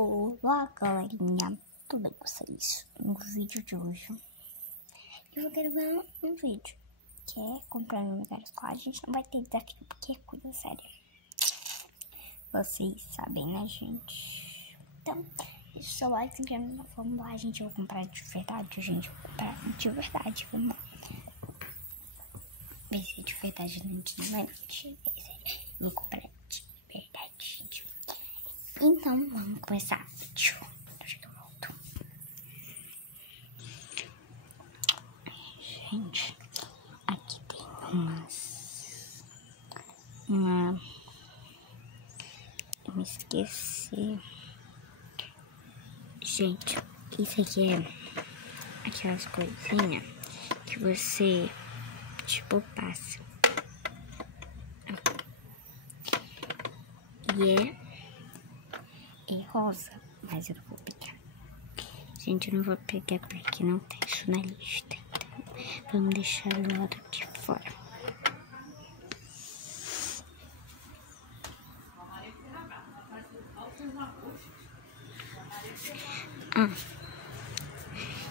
Olá galerinha, tudo bem com vocês? No vídeo de hoje eu vou gravar um vídeo que é comprando lugar escolar. A gente não vai ter desafio porque é coisa séria, vocês sabem, né, gente? Então, deixa o seu like, se inscreve na vamos lá, gente. Eu vou comprar de verdade, gente. Vou comprar de verdade, vamos lá. Vai ser de verdade, gente, não é mentira. Vou comprar de verdade, gente. Então, vamos começar o vídeo. Deixa eu volto. Gente, aqui tem eu me esqueci. Gente, isso aqui é aquelas coisinhas que você, tipo, passa. E é rosa, mas eu não vou pegar. Gente, eu não vou pegar porque não tá isso na lista. Então, vamos deixar o lado de fora.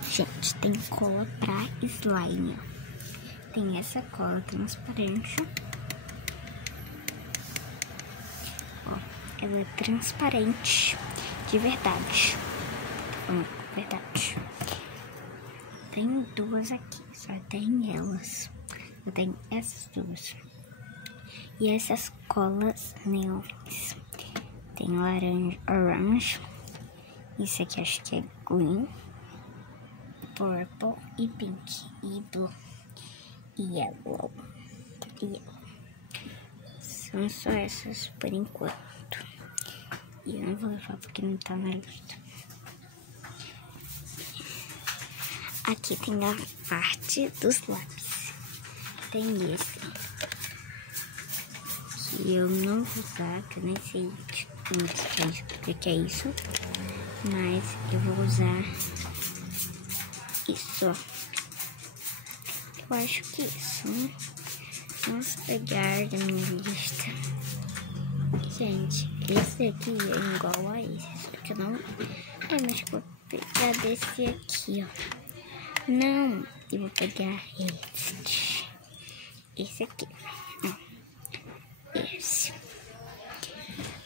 Gente, tem cola pra slime. Tem essa cola transparente. Ó, ela é transparente de verdade. Verdade. Tem duas aqui, só tem elas. Eu tenho essas duas. E essas colas neons. Tem laranja, orange. Isso aqui acho que é green, purple e pink e blue e yellow. São só essas por enquanto. E eu não vou levar porque não tá na lista. Aqui tem a parte dos lápis. Tem esse que eu não vou usar, que eu nem sei o que é isso. Mas eu vou usar isso. Eu acho que isso, né? Vamos pegar da minha lista. Gente, esse aqui é igual a esse, só que eu não... mas eu vou pegar desse aqui, ó. Não, eu vou pegar esse aqui. Esse.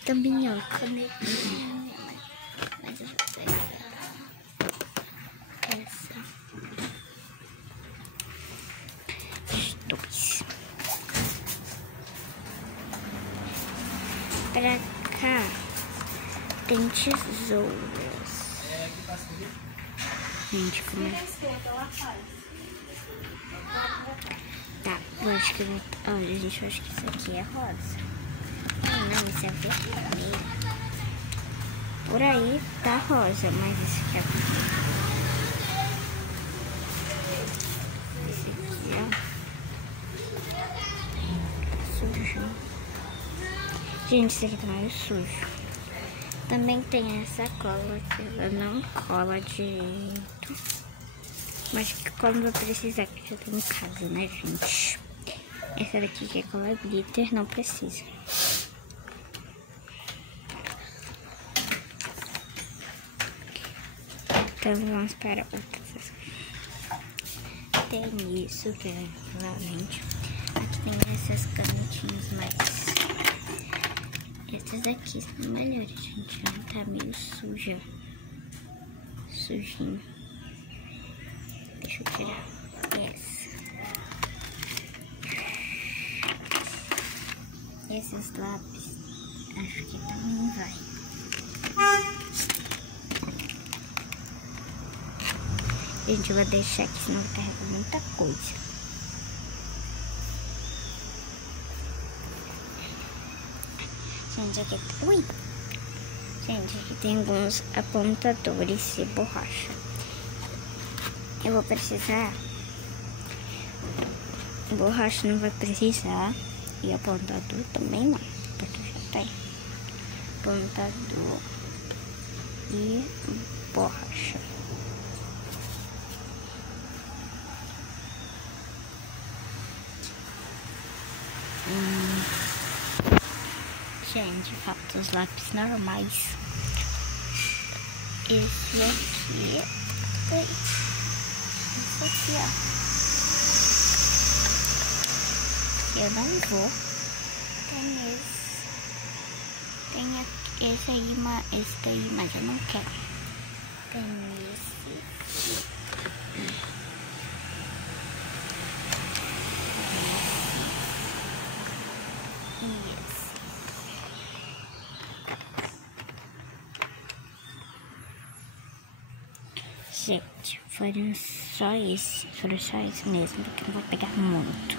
Também, ó, canetinha. Mas eu vou pegar essa. Dois. Pra cá tem tesouras. Gente, como é? Tá, eu acho que olha, gente, eu acho que isso aqui é rosa. Não, isso é vermelho. Por aí tá rosa, mas esse aqui é vermelho. Esse aqui, ó, sujo. Gente, esse aqui tá mais sujo. Também tem essa cola que ela não cola direito. Mas que quando eu precisar, que eu tenho em casa, né, gente? Essa daqui que é cola glitter, não precisa. Então vamos para outras. Tem isso, que é realmente. Aqui tem essas canetinhas, mas essas aqui são melhores, gente. Ela tá meio suja. Sujinho. Deixa eu tirar essa. Esses lápis, acho que também vai. Gente, eu vou deixar aqui, senão carrega muita coisa. Gente, aqui... Ui! Gente, aqui tem alguns apontadores de borracha. Eu vou precisar... Borracha não vai precisar. E apontador também não, porque já tem apontador e borracha. Gente, falta os lápis normais. esse aqui. Esse aqui, ó. Eu não vou. Tem esse. Tem esse aí, esse daí, mas eu não quero. Tem esse. Gente, foram só esse mesmo, porque não vou pegar muito.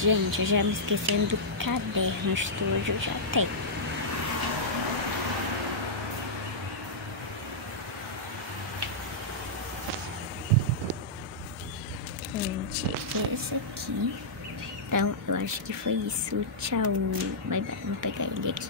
Gente, eu já me esquecendo do caderno estúdio, já tem. Gente, esse aqui. Então, eu acho que foi isso. Tchau. Bye, bye. Vou pegar ele aqui.